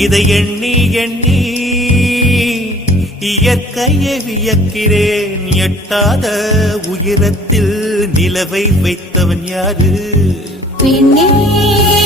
இதை எண்ணி எண்ணி இயற்கையை வியக்கிறேன். எட்டாத உயரத்தில் நிலவை வைத்தவன் யாரு? பெண்ணே